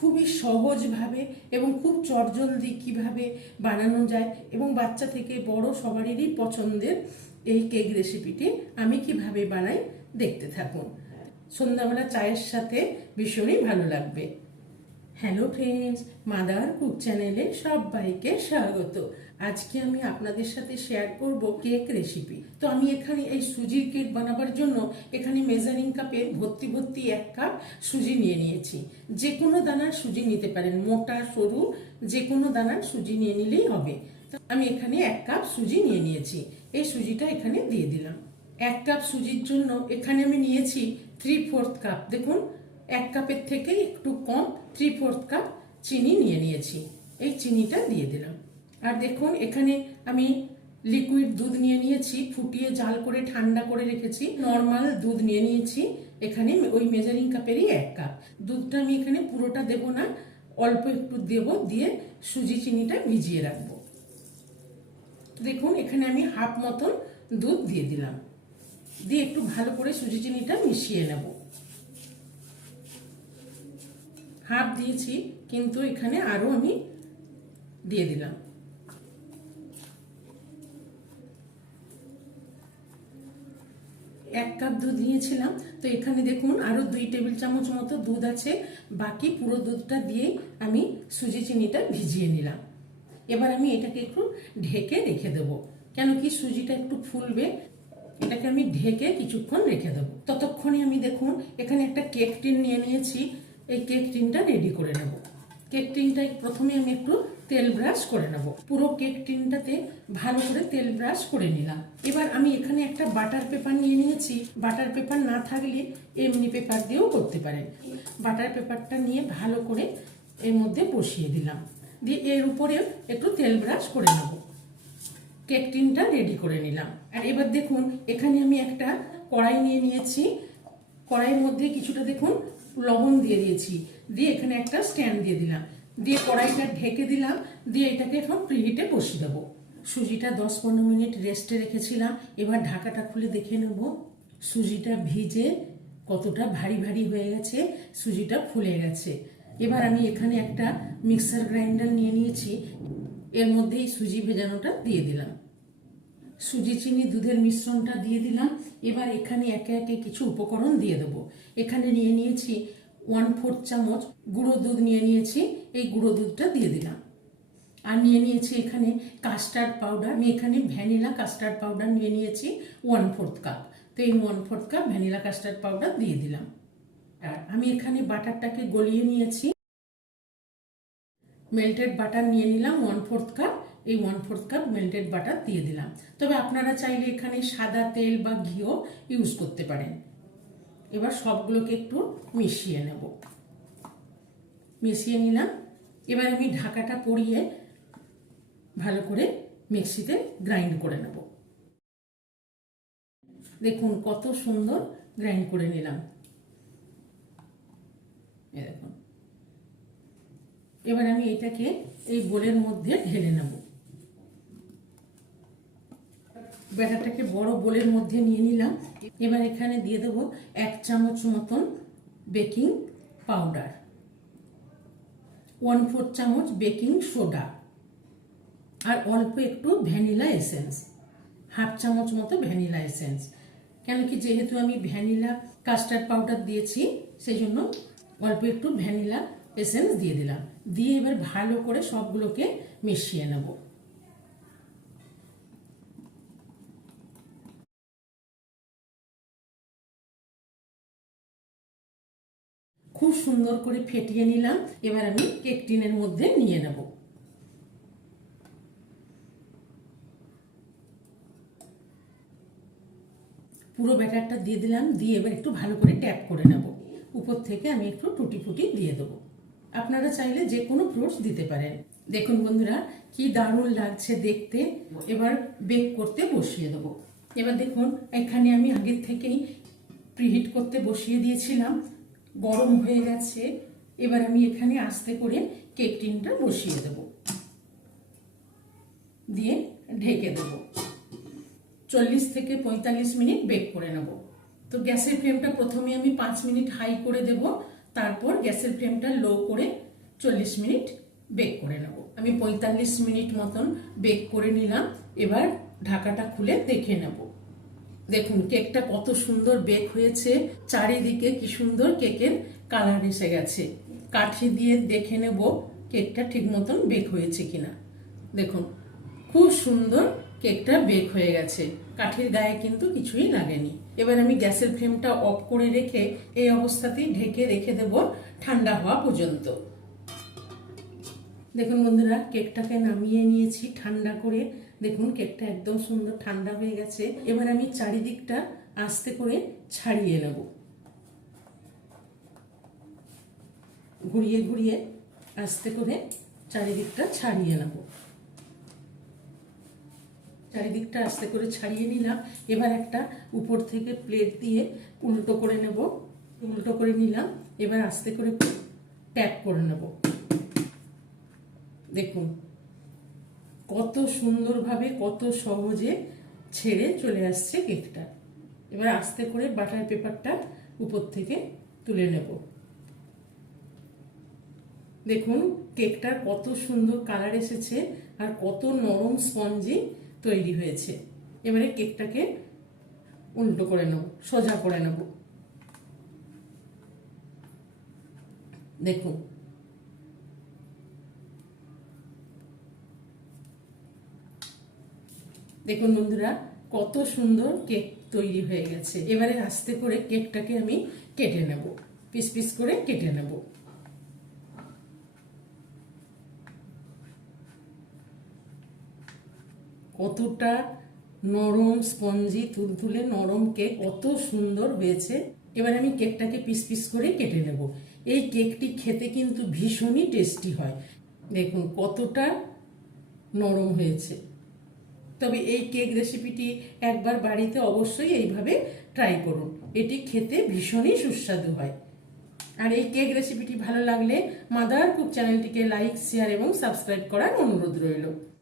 খুবই সহজভাবে এবং খুব চটজলদি কিভাবে বানানো যায় এবং বাচ্চা থেকে বড় সবারই পছন্দের এই কেক রেসিপিটি আমি কিভাবে বানাই দেখতে থাকুন। সন্ধ্যাবেলা চায়ের সাথে ভীষণই ভালো লাগবে। হ্যালো ফ্রেন্ডস, মাদার কুক চ্যানেলে সবাইকে স্বাগত। আজকে আমি আপনাদের সাথে শেয়ার করব কেক রেসিপি। তো আমি এখানে এই সুজির কেক বানাবার জন্য এখানে মেজারিং কাপে ভর্তি ভর্তি 1 কাপ সুজি নিয়ে নিয়েছি। যে কোনো দানার সুজি নিতে পারেন, মোটা সরু যে কোনো দানার সুজি নিয়ে নিলেই হবে। আমি এখানে 1 কাপ সুজি নিয়ে নিয়েছি। এই সুজিটা এখানে দিয়ে দিলাম। 1 কাপ সুজির জন্য এখানে আমি নিয়েছি 3/4 কাপ। দেখুন, 1 কাপের থেকে একটু কম 3/4 কাপ চিনি নিয়ে নিয়েছি। এই চিনিটা দিয়ে দিলাম। আর দেখুন, এখানে আমি লিকুইড দুধ নিয়ে নিয়েছি, ফুটিয়ে জাল করে ঠান্ডা করে রেখেছি। নর্মাল দুধ নিয়ে নিয়েছি, এখানে ওই মেজারিং কাপেরই 1 কাপ। দুধটা আমি এখানে পুরোটা দেব না, অল্প একটু দেব, দিয়ে সুজি চিনিটা ভিজিয়ে রাখবো। দেখুন, এখানে আমি হাফ মতন দুধ দিয়ে দিলাম, দিয়ে একটু ভালো করে সুজি চিনিটা মিশিয়ে নেব। হাফ দিয়েছি, কিন্তু এখানে আরো আমি দিয়ে দিলাম। 1 কাপ দুধ নিয়েছিলাম, তো এখানে দেখুন আরো 2 টেবিল চামচ মতো দুধ আছে। বাকি পুরো দুধটা দিয়ে আমি সুজি চিনিটা ভিজিয়ে নিলাম। এবার আমি এটাকে একটু ঢেকে রেখে দেবো, কেন কি সুজিটা একটু ফুলবে। এটাকে আমি ঢেকে কিছুক্ষণ রেখে দেবো। ততক্ষণে আমি দেখুন এখানে একটা কেক টিন নিয়ে নিয়েছি। এই কেক টিনটা রেডি করে নেব। কেক টিনটা প্রথমে আমি একটু তেল ব্রাশ করে নেব। পুরো কেক টিনটাতে ভালো করে তেল ব্রাশ করে নিলাম। এবার আমি এখানে একটা বাটার পেপার নিয়ে নিয়েছি। বাটার পেপার না থাকলে এমনি পেপার দিয়েও করতে পারেন। বাটার পেপারটা নিয়ে ভালো করে এর মধ্যে বসিয়ে দিলাম, দিয়ে এর উপরে একটু তেল ব্রাশ করে নেব। কেক টিনটা রেডি করে নিলাম। আর এবার দেখুন, এখানে আমি একটা কড়াই নিয়ে নিয়েছি। কড়াইয়ের মধ্যে কিছুটা দেখুন লবণ দিয়ে দিয়েছি, দিয়ে এখানে একটা স্ট্যান্ড দিয়ে দিলাম, দিয়ে কড়াইটা ঢেকে দিলাম, দিয়ে এটাকে এখন প্রিহিটে বসিয়ে দেবো। সুজিটা 10-15 মিনিট রেস্টে রেখেছিলাম। এবার ঢাকাটা খুলে দেখে নেব সুজিটা ভিজে কতটা ভারী ভারী হয়ে গেছে, সুজিটা ফুলে গেছে। এবার আমি এখানে একটা মিক্সার গ্রাইন্ডার নিয়ে নিয়েছি, এর মধ্যেই সুজি ভেজানোটা দিয়ে দিলাম। সুজি চিনি দুধের মিশ্রণটা দিয়ে দিলাম। এবার এখানে একে একে কিছু উপকরণ দিয়ে দেবো। এখানে নিয়ে নিয়েছি 1/4 চামচ গুঁড়ো দুধ নিয়ে নিয়েছি, এই গুঁড়ো দুধটা দিয়ে দিলাম। আর নিয়ে নিয়েছি এখানে কাস্টার্ড পাউডার। আমি এখানে ভ্যানিলা কাস্টার্ড পাউডার নিয়ে নিয়েছি 1/4 কাপ। তো এই 1/4 কাপ ভ্যানিলা কাস্টার্ড পাউডার দিয়ে দিলাম। আর আমি এখানে বাটারটাকে গলিয়ে নিয়েছি। মেল্টেড বাটার নিয়ে নিলাম 1/4 কাপ। এই 1/4 কাপ মেল্টেড বাটার দিয়ে দিলাম। তবে আপনারা চাইলে এখানে সাদা তেল বা ঘিও ইউজ করতে পারেন। এবার সবগুলোকে একটু মিশিয়ে নেব। মিশিয়ে নিলাম। এবার আমি ঢাকাটা পরিয়ে ভালো করে মিক্সিতে গ্রাইন্ড করে নেব। দেখুন কত সুন্দর গ্রাইন্ড করে নিলাম। দেখুন, এবার আমি এটাকে এই বোলের মধ্যে ঢেলে নেব। ব্যাটারটাকে বড় বোলের মধ্যে নিয়ে নিলাম। এবার এখানে দিয়ে দেব 1 চামচ মতন বেকিং পাউডার, 1/4 চামচ বেকিং সোডা, আর অল্প একটু ভ্যানিলা এসেন্স, হাফ চামচ মতো ভ্যানিলা এসেন্স। কেন কি যেহেতু আমি ভ্যানিলা কাস্টার্ড পাউডার দিয়েছি, সেই জন্য অল্প একটু ভ্যানিলা এসেন্স দিয়ে দিলাম। দিয়ে এবার ভালো করে সবগুলোকে মিশিয়ে নেব। খুব সুন্দর করে ফেটিয়ে নিলাম। এবার আমি কেক টিনের মধ্যে নিয়ে নেব। পুরো ব্যাটারটা দিয়ে দিলাম, দিয়ে এবার একটু ভালো করে ট্যাপ করে নেব। উপর থেকে আমি একটু টুটি ফুটি দিয়ে দেবো। আপনারা চাইলে যে কোনো ফ্রুটস দিতে পারেন। দেখুন বন্ধুরা, কি দারুণ লাগছে দেখতে। এবার বেক করতে বসিয়ে দেবো। এবার দেখুন, এখানে আমি আগের থেকেই প্রিহিট করতে বসিয়ে দিয়েছিলাম, গরম হয়ে গেছে। এবার আমি এখানে আস্তে করে কেক টিনটা বসিয়ে দেব, দিয়ে ঢেকে দেবো। 40 থেকে 45 মিনিট বেক করে নেব। তো গ্যাসের ফ্লেমটা প্রথমে আমি 5 মিনিট হাই করে দেব, তারপর গ্যাসের ফ্লেমটা লো করে 40 মিনিট বেক করে নেব। আমি 45 মিনিট মতন বেক করে নিলাম। এবার ঢাকাটা খুলে দেখে নেব। দেখুন কেকটা কত সুন্দর বেক হয়েছে, চারিদিকে কি সুন্দর কেকের কালার এসে গেছে। কাঠি দিয়ে দেখে নেব কেকটা ঠিক মতন বেক হয়েছে কিনা। দেখুন খুব সুন্দর কেকটা বেক হয়ে গেছে, কাঠির গায়ে কিন্তু কিছুই লাগেনি। এবার আমি গ্যাসের ফ্লেমটা অফ করে রেখে এই অবস্থাতেই ঢেকে রেখে দেব ঠান্ডা হওয়া পর্যন্ত। দেখুন বন্ধুরা, কেকটাকে নামিয়ে নিয়েছি ঠান্ডা করে। দেখুন কেকটা একদম সুন্দর ঠান্ডা হয়ে গেছে। এবার আমি চারিদিকটা আস্তে করে ছাড়িয়ে নেব, ঘুরিয়ে ঘুরিয়ে আস্তে করে চারিদিকটা ছাড়িয়ে নেব। চারিদিকটা আস্তে করে ছাড়িয়ে নিলাম। এবার একটা উপর থেকে প্লেট দিয়ে উল্টো করে নেব। উল্টো করে নিলাম। এবার আস্তে করে ট্যাপ করে নেব। দেখুন কত সুন্দরভাবে কত সহজে ছেড়ে চলে আসছে কেকটা। এবার আস্তে করে বাটার পেপারটা উপর থেকে তুলে নেব। দেখুন কেকটার কত সুন্দর কালার এসেছে আর কত নরম স্পঞ্জি তৈরি হয়েছে। এবারে কেকটাকে উল্টো করে নেব, সোজা করে নেব। দেখুন দেখুন বন্ধুরা, কত সুন্দর কেক তৈরি হয়ে গেছে। এবারে আস্তে করে কেকটাকে আমি কেটে নেব, পিস পিস করে কেটে নেব। কতটা নরম স্পঞ্জি তুলতুলে নরম কেক, কত সুন্দর হয়েছে। এবার আমি কেকটাকে পিস পিস করে কেটে নেব। এই কেকটি খেতে কিন্তু ভীষণই টেস্টি হয়। দেখুন কতটা নরম হয়েছে। তবে এই কেক রেসিপিটি একবার বাড়িতে অবশ্যই এইভাবে ট্রাই করুন, এটি খেতে ভীষণই সুস্বাদু হয়। আর এই কেক রেসিপিটি ভালো লাগলে মাদার কুক চ্যানেলটিকে লাইক, শেয়ার এবং সাবস্ক্রাইব করার অনুরোধ রইল।